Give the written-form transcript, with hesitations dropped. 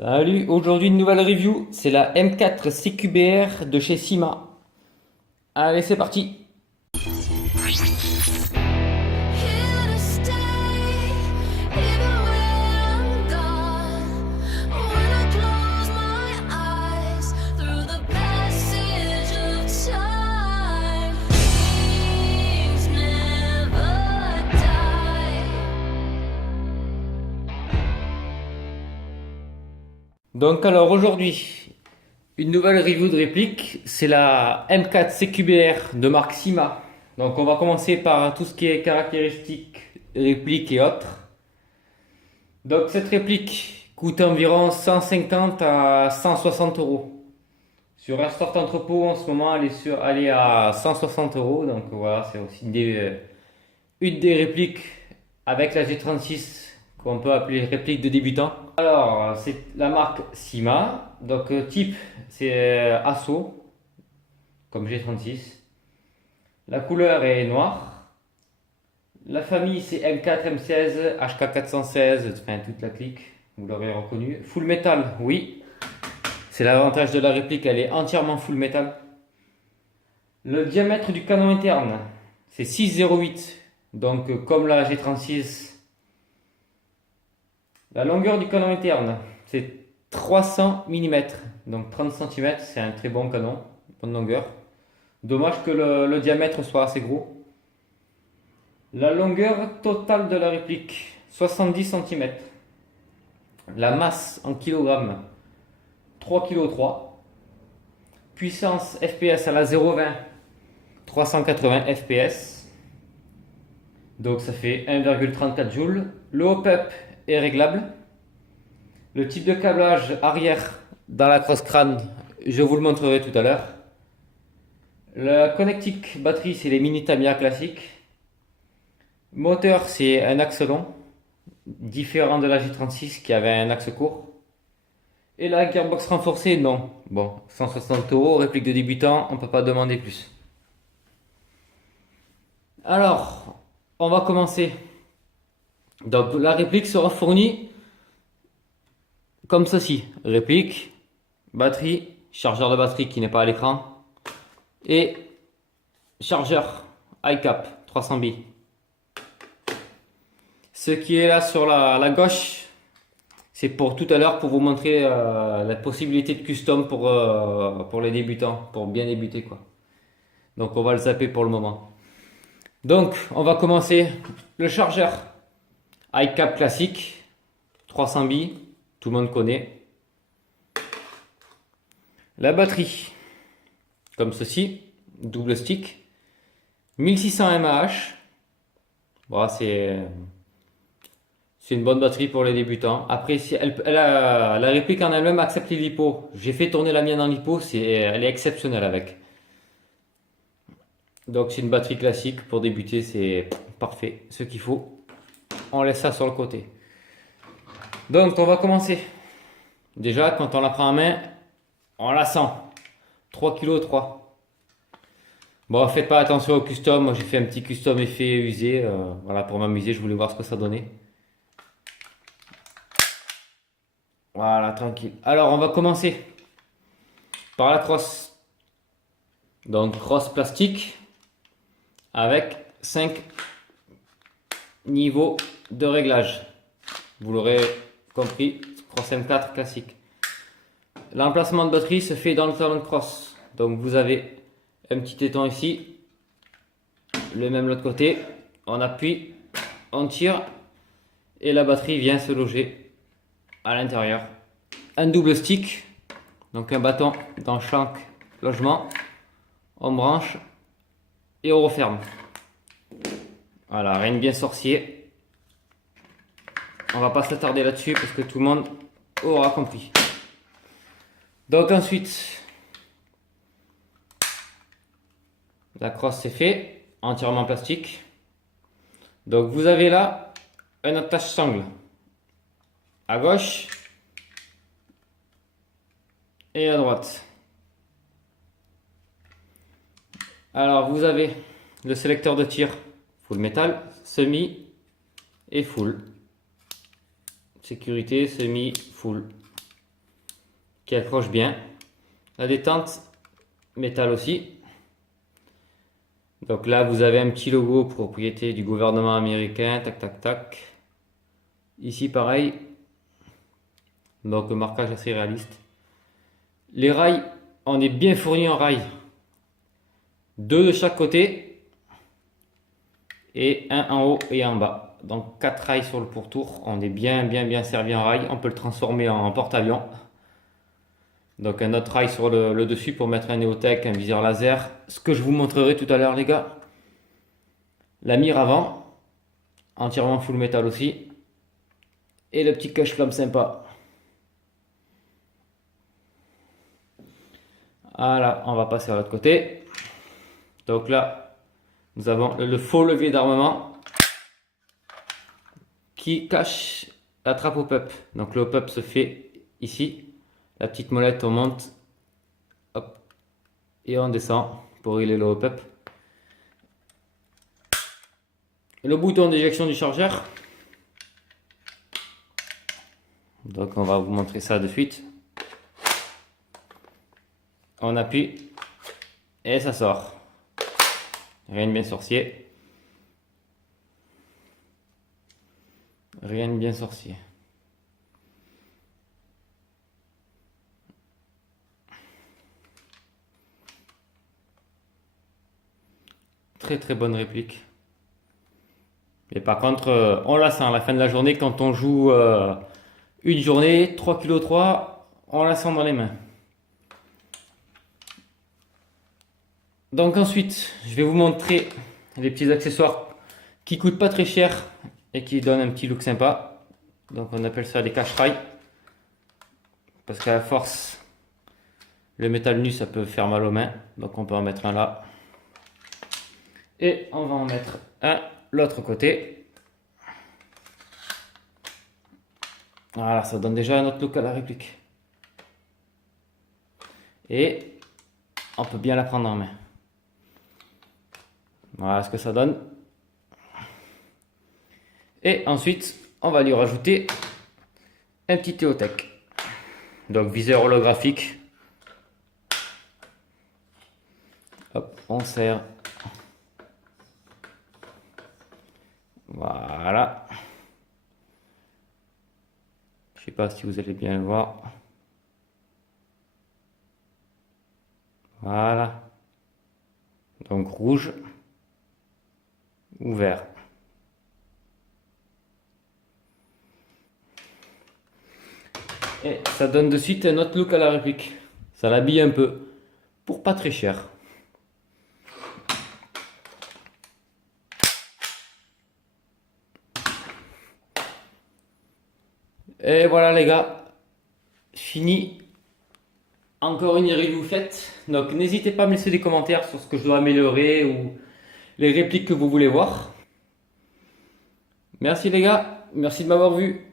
Salut, aujourd'hui une nouvelle review, c'est la M4 CQBR de chez Sima. Allez, c'est parti. Here to stay, even when I'm gone. When I close my eyes through the passage of time, dreams never die. Donc alors aujourd'hui, une nouvelle review de réplique, c'est la M4 CQBR de marque Sima. Donc on va commencer par tout ce qui est caractéristiques, réplique et autres. Donc cette réplique coûte environ 150 à 160 euros. Sur Airsoft Entrepôt en ce moment elle est à 160 euros. Donc voilà, c'est aussi une des répliques avec la G36 qu'on peut appeler réplique de débutant. Alors, c'est la marque Sima. Donc, type, c'est Asso, comme G36. La couleur est noire. La famille, c'est M4, M16, HK416, enfin toute la clique. Vous l'aurez reconnu. Full metal, oui. C'est l'avantage de la réplique, elle est entièrement full metal. Le diamètre du canon interne, c'est 6,08. Donc, comme la G36. La longueur du canon interne, c'est 300 mm, donc 30 cm, c'est un très bon canon, bonne longueur. Dommage que le diamètre soit assez gros. La longueur totale de la réplique, 70 cm. La masse en kilogrammes, 3,3 kg. Puissance FPS à la 0,20, 380 fps. Donc ça fait 1,34 joules. Le hop-up est réglable. Le type de câblage arrière dans la crosse crâne, je vous le montrerai tout à l'heure. La connectique batterie, c'est les mini Tamiya classiques. Moteur, c'est un axe long, différent de la J36 qui avait un axe court. Et la gearbox renforcée, non. Bon, 160 euros, réplique de débutant, on peut pas demander plus. Alors, on va commencer. Donc la réplique sera fournie comme ceci. Réplique, batterie, chargeur de batterie qui n'est pas à l'écran et chargeur iCap 300 billes. Ce qui est là sur la gauche, c'est pour tout à l'heure pour vous montrer la possibilité de custom pour les débutants, pour bien débuter quoi. Donc on va le zapper pour le moment. Donc on va commencer le chargeur iCap classique, 300 billes, tout le monde connaît. La batterie, comme ceci, double stick, 1600 mAh. Bon, c'est une bonne batterie pour les débutants. Après, si la réplique en elle-même accepte les lipos. J'ai fait tourner la mienne en lipo, elle est exceptionnelle avec. Donc c'est une batterie classique pour débuter, c'est parfait, ce qu'il faut. On laisse ça sur le côté. Donc on va commencer. Déjà quand on la prend en main, on la sent. 3,3 kg. Bon, faites pas attention au custom. Moi j'ai fait un petit custom effet usé. Voilà, pour m'amuser, je voulais voir ce que ça donnait. Voilà, tranquille. Alors on va commencer par la crosse. Donc crosse plastique avec 5 niveaux de réglage. Vous l'aurez compris, crosse M4 classique. L'emplacement de batterie se fait dans le talon de crosse. Donc vous avez un petit téton ici, le même de l'autre côté. On appuie, on tire et la batterie vient se loger à l'intérieur. Un double stick, donc un bâton dans chaque logement. On branche et on referme. Voilà, rien de bien sorcier. On va pas s'attarder là-dessus parce que tout le monde aura compris. Donc ensuite, la crosse c'est fait, entièrement plastique. Donc vous avez là un attache-sangle à gauche et à droite. Alors vous avez le sélecteur de tir full métal, semi et full. Sécurité, semi, full. qui accroche bien. La détente métal aussi. Donc là, vous avez un petit logo propriété du gouvernement américain. Tac, tac, tac. Ici, pareil. Donc, le marquage assez réaliste. Les rails, on est bien fourni en rails. 2 de chaque côté. Et un en haut et un en bas. Donc, 4 rails sur le pourtour. On est bien servi en rails. On peut le transformer en porte-avions. Donc un autre rail sur le dessus pour mettre un Neotech, un viseur laser. Ce que je vous montrerai tout à l'heure les gars. La mire avant, entièrement full métal aussi. Et le petit cache-flamme sympa. Voilà, on va passer à l'autre côté. Donc là, nous avons le faux levier d'armement qui cache la trappe au hop-up. Donc le hop-up se fait ici. La petite molette, on monte, hop, et on descend pour régler le hop-up. Le bouton d'éjection du chargeur. Donc on va vous montrer ça de suite. On appuie et ça sort. Rien de bien sorcier. Rien de bien sorcier. Très bonne réplique. Et par contre, on la sent à la fin de la journée quand on joue une journée, 3,3 kg, on la sent dans les mains. Donc ensuite, je vais vous montrer les petits accessoires qui coûtent pas très cher et qui donnent un petit look sympa. Donc on appelle ça des cache-rails. Parce qu'à la force, le métal nu ça peut faire mal aux mains. Donc on peut en mettre un là. Et on va en mettre un l'autre côté. Voilà, ça donne déjà un autre look à la réplique. Et on peut bien la prendre en main. Voilà ce que ça donne. Et ensuite, on va lui rajouter un petit Neotech. Donc viseur holographique. Hop, on serre. Voilà. Je sais pas si vous allez bien le voir. Voilà. Donc rouge ou vert. Et ça donne de suite un autre look à la réplique. Ça l'habille un peu. Pour pas très cher. Et voilà les gars, fini. Encore une review faite. Donc n'hésitez pas à me laisser des commentaires sur ce que je dois améliorer ou les répliques que vous voulez voir. Merci les gars, merci de m'avoir vu.